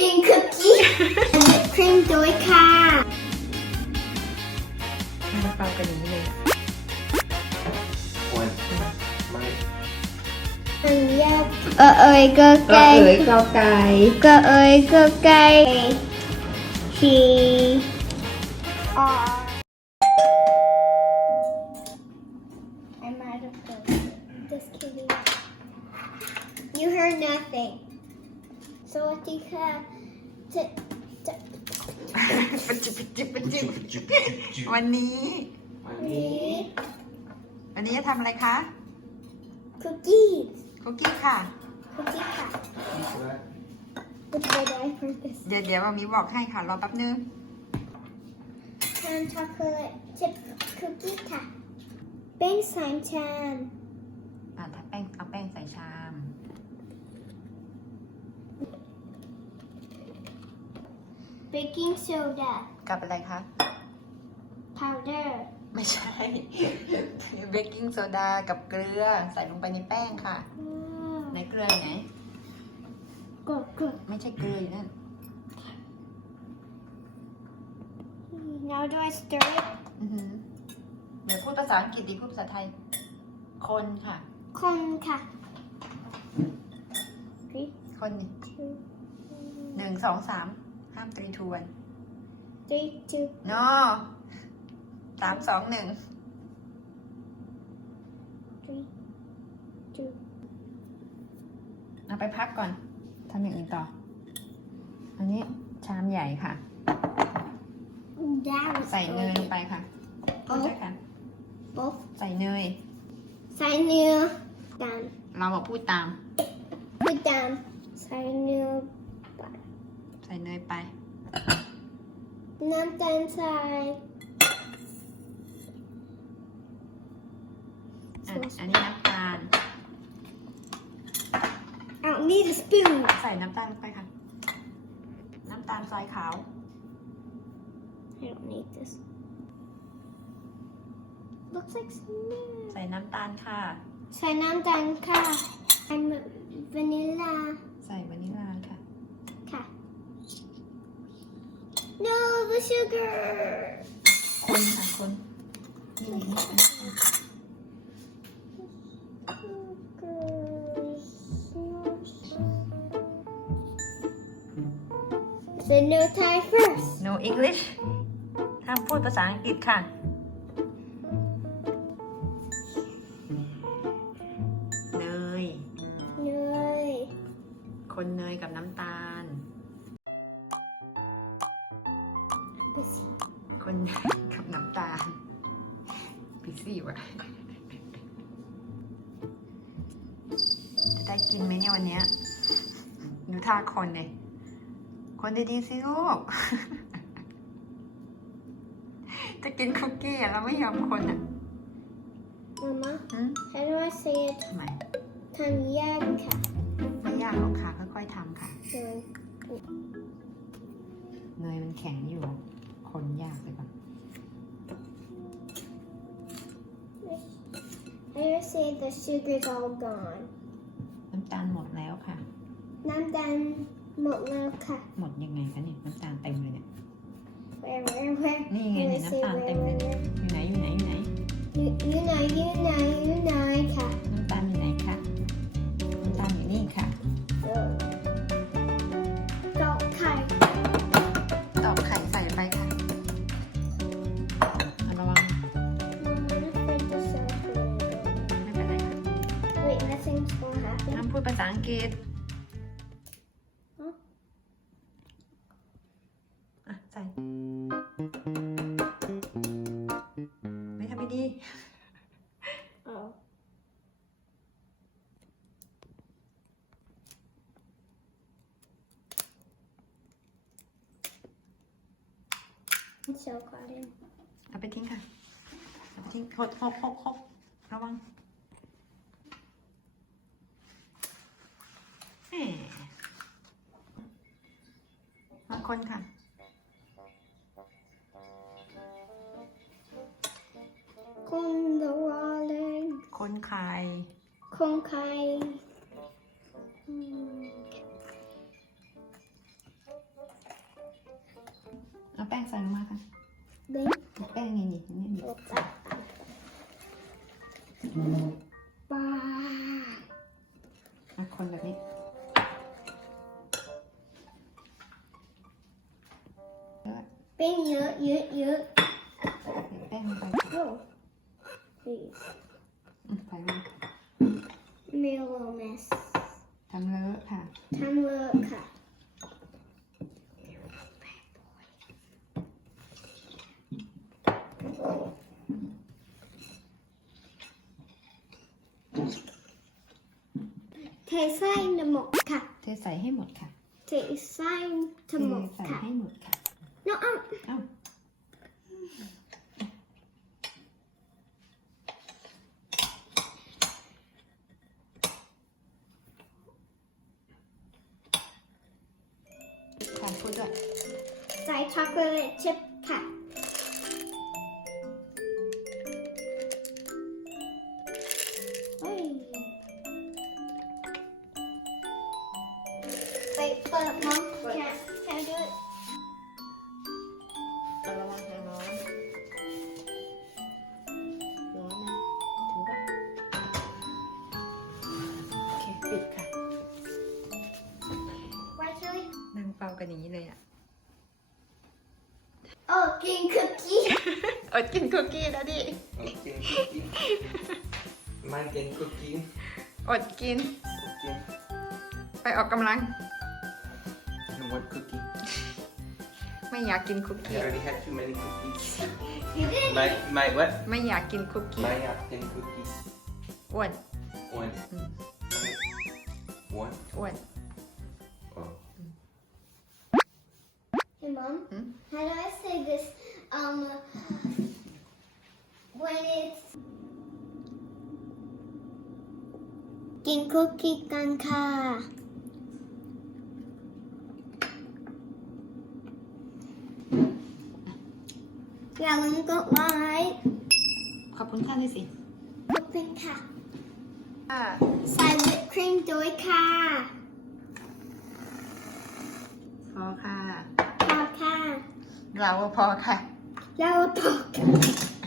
กินคุกกี้วิปครีมด้วยค่ะมาเป่ากันอย่างนี้เลยควรไม่อันยากเออเอยก็ก็ไก่เอ๋ยกอไก่ก็เอยก็ไก่ชีอ I'm out of the Just kidding. You heard nothing. สวัสดีค่ะจะจะปัจจิปัจจิปัจจิจุ๊บจุ๊บจุ๊บวันนี้ วันนี้วันนี้จะทำอะไรคะคุกกี้คุกกี้ค่ะ คุกกี้ค่ะ What did I for this? เดี๋ยวเดี๋ยวมามีบอกให้ค่ะ รอแป๊บนึง ทานช็อกโกแลตชิพคุกกี้ค่ะ เป็นสายชาม อ่าถ้าแป้งเอาแป้งใส่ชาม เบกกิ้งโซดากับอะไรคะพาวเดอร์ไม่ใช่เบกกิ้งโซดากับเกลือ ใส่ลงไปในแป้งค่ะ ในเกลืออยู่ไหนกดกดไม่ใช่เกลืออยู่นั่น Now do I stir it อือหือเดี๋ยวพูดภาษาอังกฤษดีพูดภาษาไทย คนค่ะ คนค่ะ Three คนนี่ two หนึ่งสองสาม ห้ามตรีทวน three two นอสามสองหนึ่ง three two เอาไปพักก่อนทำอย่างอื่นต่อ อันนี้ชามใหญ่ค่ะ That was ใส่เนยลงไปค่ะพูดด้วยกัน both ใส่เนยใส่เนื้อดเราบอกพูดตามำพูดดำใส่เนื้อ ใส่เนยไป น้ำตาลทรายอะอันนี้น้ำตาล I don't need a spoon ใส่น้ำตาลลงไปค่ะ น้ำตาลทรายขาว I don't need this looks like cement ใส่น้ำตาลค่ะ ใส่น้ำตาลค่ะ I'm vanilla ใส่วานิลลาค่ะ ค่ะ No the sugar คนค่ะคนนี่นี่นี่ Say no Thai first. no English ห้ามพูดภาษาอังกฤษค่ะ เนย No. คนเนยกับน้ำตาล กับน้ำตาลพิซี่วะจะได้กินไหมเนี่ยวันเนี้ยดูท่าคนเลยคนดีๆสิลูก จะกินคุกกี้อะเราไม่ยอมคนอะ Mama, หืม how do I say it? ทำไม Tanyaka. ไม่ยากหรอกค่ะ ค่อยๆทำค่ะ So, เนยมันแข็งอยู่ คนยากไปก่อ I gotta say the sugar's all gone. น้ำตาลหมดแล้วค่ะ Namdan motlaka. หมดยังไงคะเนี่ยน้ำตาลเต็มเลยเนี่ย Where, where, where? นี่ไง Can I เนี่ย say น้ำตาล where, เต็มเลย where, เนี่ย where? อยู่ไหนอยู่ไหนอยู่ไหน You, you know, you know, you know, ka. น้ำตาลอยู่ไหน กฤษฮะอะใส่ไม่ทำไม่ดี Oh. It's so crowded. เอาไปทิ้งค่ะ เอาไปทิ้งหกหกหกหกระวัง คนค่ะ คนดวาเลคนไข่คนไข่เอาแป้งใส่ลงมาค่ะแงแป้งไงนี่นี่ เป็นเยอะเยอะเยอะเดี๋ยวแป้งลงไปโอ้ please อืมใส่ลงไม่ลงเมสทำเลอะค่ะ ทำเลยค่ะ เทใส่น้ำหมกค่ะ เทใส่ให้หมดค่ะ เทใส่เทน้ำหมกใส่ค่ะ ให้หมดค่ะ น้องอ้อเอ้าทานพูดด้วยใส่ช็อกโกแลตชิพค่ะเฮ้ยไปเปิดมั้ง Can can I do it เอ Oh, green cookie. อดกินคุกกี้แล้วดิ Okay, cookie. Mine can cookie. อดกิน Okay. ไปออกกำลัง And what cookie? ไม่อยากกินคุก I กี้ already had too many cookies. You didn't. My my what? ไม่อยากกินคุกกี้ My uh, ten cookies. อ้วน One. Mm. One. อ้วน Oh. Hey, mom. Hmm? How do I say this? Um, when it's กินคุกกี้กันค่ะ อย่าลืมกดไลค์ขอบคุณค่ะด้วยสิ ขอบคุณค่ะค่ะใส่วิปครีมด้วยค่ะพอค่ะ พอค่ะ เราพอค่ะ แล้วต่อค่ะ